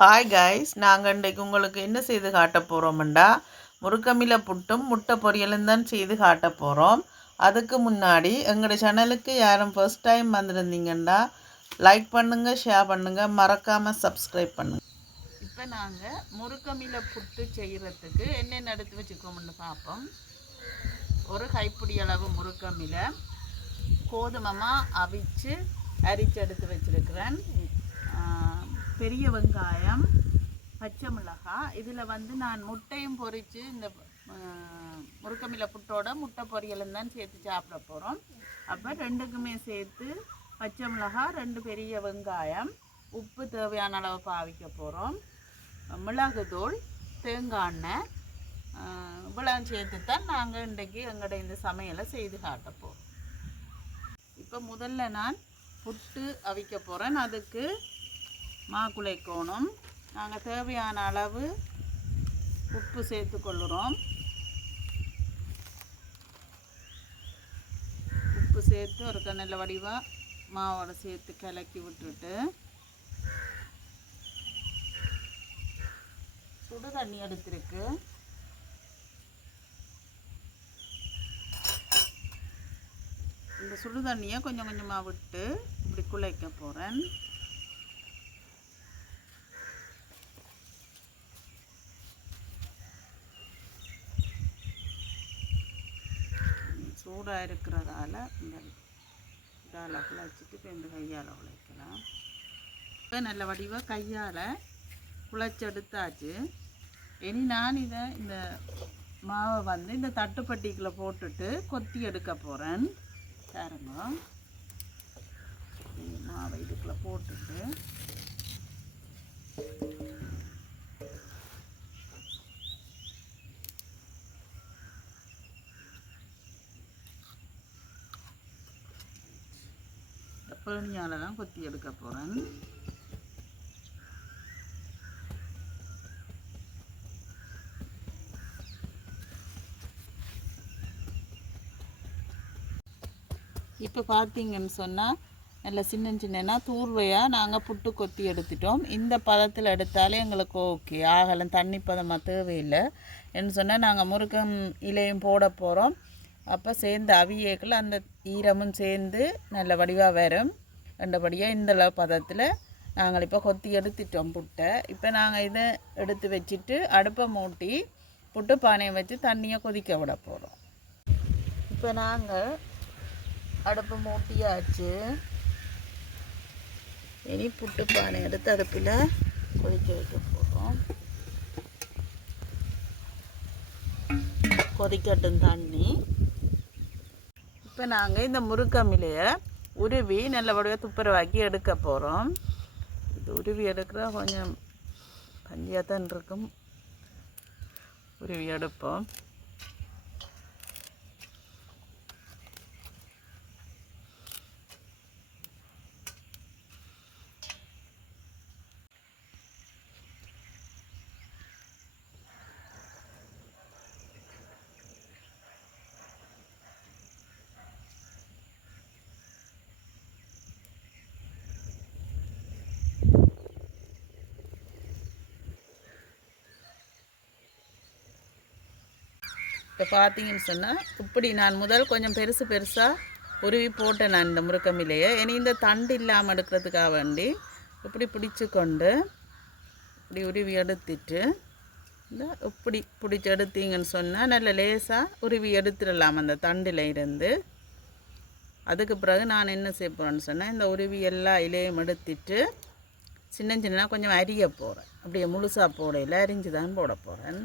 Hi guys, நாங்கள் இன்றைக்கு உங்களுக்கு என்ன செய்து காட்ட போகிறோம்டா முருக்கமில புட்டும் முட்டை பொரியலும் தான் செய்து காட்ட போகிறோம். அதுக்கு முன்னாடி எங்களோட சேனலுக்கு யாரும் ஃபர்ஸ்ட் டைம் வந்திருந்தீங்கன்னா லைக் பண்ணுங்கள், ஷேர் பண்ணுங்கள், மறக்காமல் சப்ஸ்கிரைப் பண்ணுங்கள். இப்போ நாங்கள் முருக்கமில புட்டு செய்கிறதுக்கு என்னென்ன எடுத்து வச்சுக்கோம்னு பார்ப்போம். ஒரு கைப்பிடி அளவு முருக்கமில கோதுமமா அவிச்சு அரிச்சு எடுத்து வச்சுருக்கிறேன். பெரிய வெங்காயம், பச்சை மிளகாய், இதில் நான் முட்டையும் பொரித்து இந்த முருக்கமில புட்டோட முட்டை பொரியலும் தான் சேர்த்து சாப்பிட போகிறோம். அப்போ ரெண்டுக்குமே சேர்த்து பச்சை மிளகாய், 2 பெரிய வெங்காயம், உப்பு தேவையான அளவு பாவிக்க போகிறோம், மிளகுத்தூள், தேங்காய் எண்ணெய், இவ்வளோ சேர்த்து தான் நாங்கள் இன்றைக்கு எங்களோட இந்த சமையலை செய்து காட்ட போகிறோம். இப்போ முதல்ல நான் புட்டு அவிக்க போகிறேன். அதுக்கு மாக்குழைக்கோணும். நாங்கள் தேவையான அளவு உப்பு சேர்த்து கொள்ளுறோம். உப்பு சேர்த்து ஒரு நல்ல வடிவாக மாவோட சேர்த்து கலக்கி விட்டுட்டு சுடு தண்ணி எடுத்துருக்கு. இந்த சுடு தண்ணியை கொஞ்சம் கொஞ்சமாக விட்டு இப்படி குழைக்க போகிறேன். சூடாக இருக்கிறதால இந்த இதால் குழைச்சிட்டு இப்போ இந்த கையால் உழைக்கலாம். இப்போ நல்ல வடிவாக கையால் குழைச்செடுத்தாச்சு. இனி நான் இதை இந்த மாவை இந்த தட்டுப்பட்டிக்குள்ளே போட்டுட்டு கொத்தி எடுக்க போகிறேன். பாருங்க, மாவை இதுக்குள்ளே போட்டுட்டு பேணியால் தான் கொத்தி எடுக்க போகிறேன். இப்போ பார்த்தீங்கன்னு சொன்னால் நல்ல சின்ன சின்னன்னா தூர்வையாக நாங்கள் புட்டு கொத்தி எடுத்துட்டோம். இந்த பதத்தில் எடுத்தாலே எங்களுக்கு ஓகே, ஆகலாம், தண்ணி பதமாக தேவையில்லை. என்ன சொன்னால் நாங்கள் முருக்கம் இலையும் போட போகிறோம். அப்போ சேர்ந்து அவியேக்கில் அந்த ஈரமும் சேர்ந்து நல்ல வடிவாக வரும். ரெண்டபடியாக இந்த பதத்தில் நாங்கள் இப்போ கொத்தி எடுத்துட்டோம் புட்டை. இப்போ நாங்கள் இதை எடுத்து வச்சுட்டு அடுப்பை மூட்டி புட்டு பானையை வச்சு தண்ணியை கொதிக்க விட போகிறோம். இப்போ நாங்கள் அடுப்பை மூட்டியாச்சு. இனி புட்டு பானை எடுத்து அடுப்பில் கொதிக்க வைக்க போகிறோம். கொதிக்கட்டும் தண்ணி. இப்போ நாங்கள் இந்த முருக்கமிலையை உருவி நல்லபடியாக துப்புரவாக்கி எடுக்க போகிறோம். இது உருவி எடுக்கிற கொஞ்சம் பஞ்சியாக தான் இருக்கும். உருவி எடுப்போம். இப்போ பார்த்தீங்கன்னு சொன்னால் இப்படி நான் முதல் கொஞ்சம் பெருசாக உருவி போட்டேன் நான் இந்த முருக்கமிலையே. இனி இந்த தண்டு இல்லாமல் எடுக்கிறதுக்காக வேண்டி இப்படி பிடிச்சி கொண்டு இப்படி உருவி எடுத்துட்டு இந்த இப்படி பிடிச்சி எடுத்தீங்கன்னு சொன்னால் நல்ல லேசாக உருவி எடுத்துடலாம் அந்த தண்டில் இருந்து. அதுக்கு பிறகு நான் என்ன செய்ய போகிறேன்னு சொன்னால் இந்த உருவி எல்லா இலையும் எடுத்துட்டு சின்ன சின்ன கொஞ்சம் அரிய போகிறேன். அப்படியே முழுசாக போடையில் அரிஞ்சு தான் போட போகிறேன்.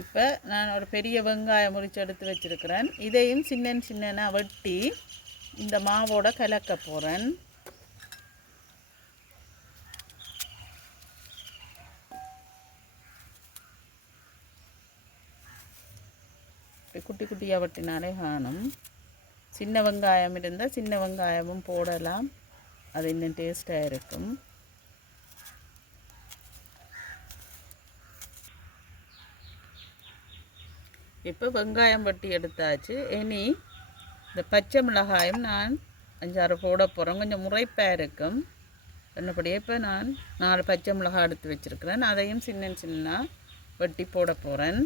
இப்போ நான் ஒரு பெரிய வெங்காயம் முறித்து எடுத்து வச்சுருக்கிறேன். இதையும் சின்ன சின்ன வெட்டி இந்த மாவோட கலக்க போகிறேன். குட்டி குட்டியாக வெட்டினாலே காணும். சின்ன வெங்காயம் இருந்தால் சின்ன வெங்காயமும் போடலாம், அது இன்னும் டேஸ்ட்டாக இருக்கும். இப்போ வெங்காயம் வெட்டி எடுத்தாச்சு. இனி இந்த பச்சை மிளகாயும் நான் 5-6 போட போகிறோம். கொஞ்சம் முறைப்பாக இருக்கும். என்னபடியே இப்போ நான் 4 பச்சை மிளகாய் எடுத்து வச்சுருக்கிறேன். அதையும் சின்ன சின்ன வெட்டி போட போகிறேன்.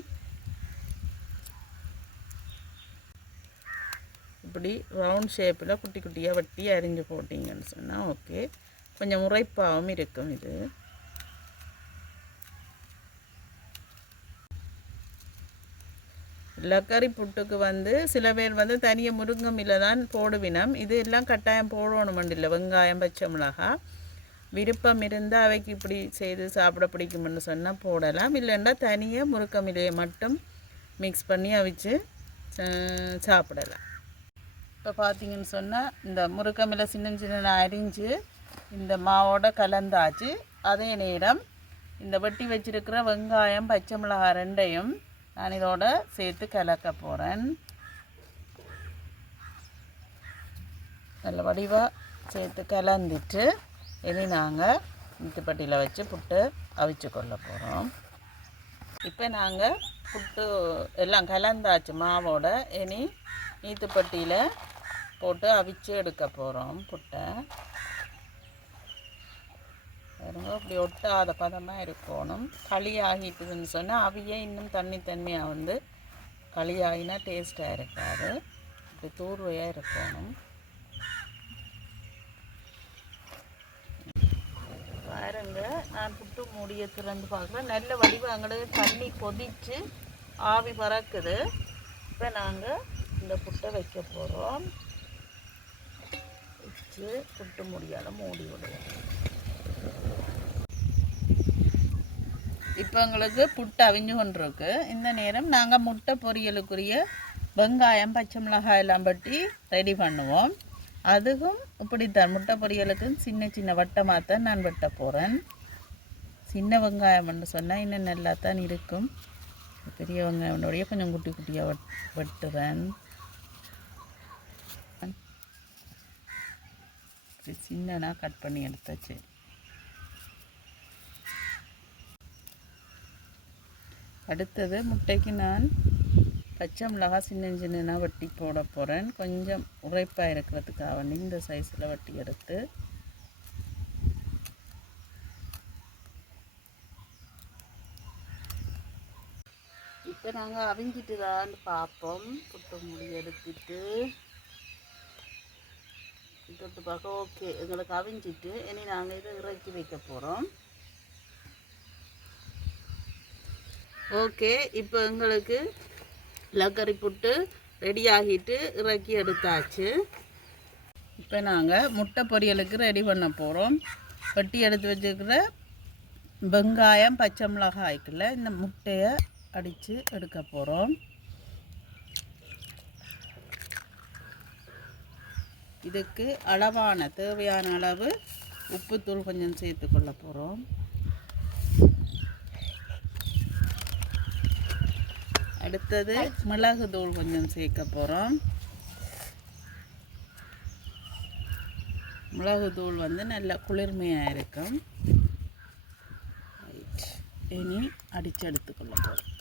இப்படி ரவுண்ட் ஷேப்பில் குட்டி குட்டியாக வெட்டி அரிஞ்சு போட்டிங்கன்னு சொன்னால் ஓகே. கொஞ்சம் உரைப்பாகவும் இருக்கும். இது லக்கரி புட்டுக்கு வந்து சில பேர் வந்து தனியாக முருங்கமில்ல தான் போடுவினம். இது எல்லாம் கட்டாயம் போடணுமெண்டில்லை. வெங்காயம் பச்சை மிளகாய் விருப்பம் இருந்தால் அவைக்கு இப்படி செய்து சாப்பிட பிடிக்கும்னு சொன்னால் போடலாம். இல்லைன்னா தனியாக முருங்கமிலையை மட்டும் மிக்ஸ் பண்ணி அவிச்சு சாப்பிடலாம். இப்போ பார்த்திங்கன்னு சொன்னால் இந்த முருங்கமிலை சின்ன சின்ன அரிஞ்சு இந்த மாவோட கலந்தாச்சு. அதே நேரம் இந்த வெட்டி வச்சிருக்கிற வெங்காயம் பச்சை மிளகாய் ரெண்டையும் நான் இதோட சேர்த்து கலக்க போகிறேன். நல்ல வடிவாக சேர்த்து கலந்துட்டு இனி நாங்கள் நீத்துப்பட்டியில் வச்சு புட்டு அவிச்சு கொள்ள போகிறோம். இப்போ நாங்கள் புட்டு எல்லாம் கலந்தாச்சு மாவோட. இனி நீத்துப்பட்டியில் போட்டு அவிச்சு எடுக்க போகிறோம் புட்டை. அப்படி ஒட்டாத பதமாக இருக்கணும். களி ஆகிட்டுதுன்னு சொன்னால் அவியே இன்னும் தண்ணியாக வந்து களி ஆகினா டேஸ்ட்டாக இருக்காது. இப்படி தூர்வையாக இருக்கணும். பாருங்க, நான் புட்டு மூடியை திறந்து பார்க்குறேன். நல்ல வடிவம் அங்கே தண்ணி கொதித்து ஆவி பறக்குது. இப்போ நாங்கள் இந்த புட்டை வைக்க போகிறோம். வச்சு புட்டு முடியால் மூடி விடுவோம். இப்போ எங்களுக்கு புட்டு அவிஞ்சு கொண்டிருக்கு. இந்த நேரம் நாங்கள் முட்டை பொரியலுக்குரிய வெங்காயம் பச்சை மிளகாய் எல்லாம் பட்டி ரெடி பண்ணுவோம். அதுவும் இப்படித்தான் முட்டை பொரியலுக்கு சின்ன சின்ன வட்டமாக தான் நான் வெட்ட போகிறேன். சின்ன வெங்காயம்னு சொன்னால் இன்னும் நல்லா தான் இருக்கும். பெரிய வெங்காயம்னுடைய கொஞ்சம் குட்டி குட்டியாக வெட்டுறேன். சின்னனா கட் பண்ணி எடுத்தாச்சு. அடுத்தது முட்டைக்கு நான் பச்சை மிளகாய் சின்ன சின்ன வெட்டி போட போகிறேன். கொஞ்சம் உரைப்பாக இருக்கிறதுக்காக வேண்டி இந்த சைஸில் வெட்டி எடுத்து இப்போ நாங்கள் அவிஞ்சிட்டு தான் பார்ப்போம். புட்டு முடி எடுத்துட்டு தொட்டு பார்க்க ஓகே எங்களுக்கு அவிஞ்சிட்டு இனி நாங்கள் இதை இறக்கி வைக்க போகிறோம். ஓகே, இப்போ எங்களுக்கு லக்கரி புட்டு ரெடி ஆகிட்டு இறக்கி எடுத்தாச்சு. இப்போ நாங்கள் முட்டை பொரியலுக்கு ரெடி பண்ண போகிறோம். வெட்டி எடுத்து வச்சுருக்கிற வெங்காயம் பச்சை மிளகாய்க்குள்ள இந்த முட்டையை அடித்து எடுக்க போகிறோம். இதுக்கு அளவான தேவையான அளவு உப்புத்தூள் கொஞ்சம் சேர்த்துக்கொள்ள போகிறோம். அடுத்தது மிளகு தூள் கொஞ்சம் சேர்க்க போகிறோம். மிளகு தூள் வந்து நல்ல குளிர்மையாக இருக்கும். இனி அடித்து எடுத்துக்கொள்ள போகிறோம்.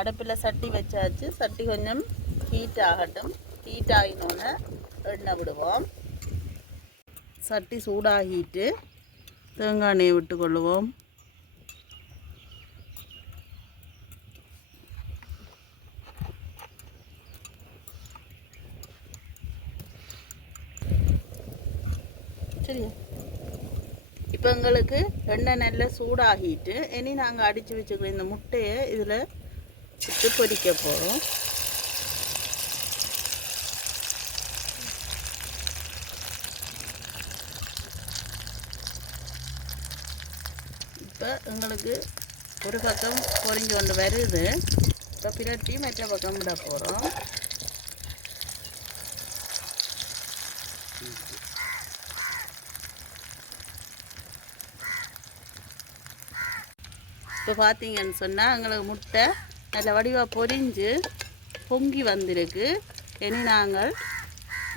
அடுப்பில் சட்டி வச்சாச்சு. சட்டி கொஞ்சம் ஹீட் ஆகட்டும். ஹீட் ஆகினோன்னு எண்ணெய் விடுவோம். சட்டி சூடாகிட்டு தேங்காய் எண்ணெயை விட்டு கொள்ளுவோம். சரியா? இப்போ எங்களுக்கு எண்ணெய் நல்லா சூடாகிட்டு இனி நாங்கள் அடித்து வச்சுக்கிற இந்த முட்டையை இதில் விட்டு பொரிக்க போகிறோம். இப்போ எங்களுக்கு ஒரு பக்கம் பொரிஞ்சு கொண்டு வருது. இப்போ பிரட்டி மற்ற பக்கம் விட போகிறோம். இப்போ பார்த்தீங்கன்னு சொன்னால் எங்களுக்கு முட்டை நல்ல வடிவாக பொரிஞ்சு பொங்கி வந்திருக்கு. இனி நாங்கள்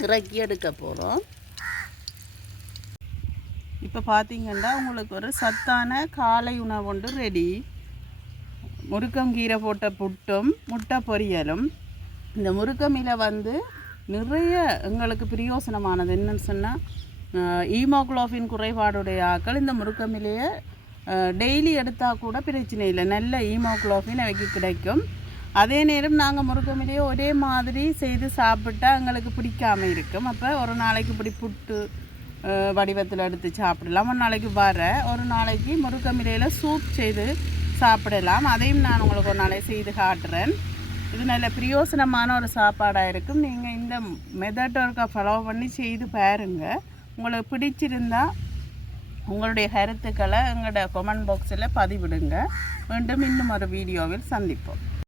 இறக்கி எடுக்க போகிறோம். இப்போ பார்த்தீங்கன்னா உங்களுக்கு ஒரு சத்தான காலை உணவு ஒன்று ரெடி. முருங்கீரை போட்ட புட்டும் முட்டை பொரியலும். இந்த முருங்கீரை வந்து நிறைய எங்களுக்கு பிரயோசனமானது. என்னன்னு சொன்னால் ஈமோக்ளோபின் குறைபாடுடைய ஆக்கள் இந்த முருக்கமிலையை டெய்லி எடுத்தால் கூட பிரச்சனை இல்லை. நல்ல ஈமோக்ளோபின் அவைக்கு கிடைக்கும். அதே நேரம் நாங்கள் முருக்கமிலையை ஒரே மாதிரி செய்து சாப்பிட்டா எங்களுக்கு பிடிக்காமல் இருக்கும். அப்போ ஒரு நாளைக்கு இப்படி புட்டு வடிவத்தில் எடுத்து சாப்பிடலாம். ஒரு நாளைக்கு ஒரு நாளைக்கு முருக்கமிலையில் சூப் செய்து சாப்பிடலாம். அதையும் நான் உங்களுக்கு ஒரு நாளைக்கு செய்து காட்டுறேன். இது நல்ல பிரயோசனமான ஒரு சாப்பாடாக இருக்கும். நீங்கள் இந்த மெத்தட் ஒர்க்கை ஃபாலோ பண்ணி செய்து பாருங்கள். உங்களுக்கு பிடிச்சிருந்தால் உங்களுடைய கருத்துக்களை எங்களோட கமெண்ட் பாக்ஸில் பதிவிடுங்க. மீண்டும் இன்னும் ஒரு வீடியோவில் சந்திப்போம்.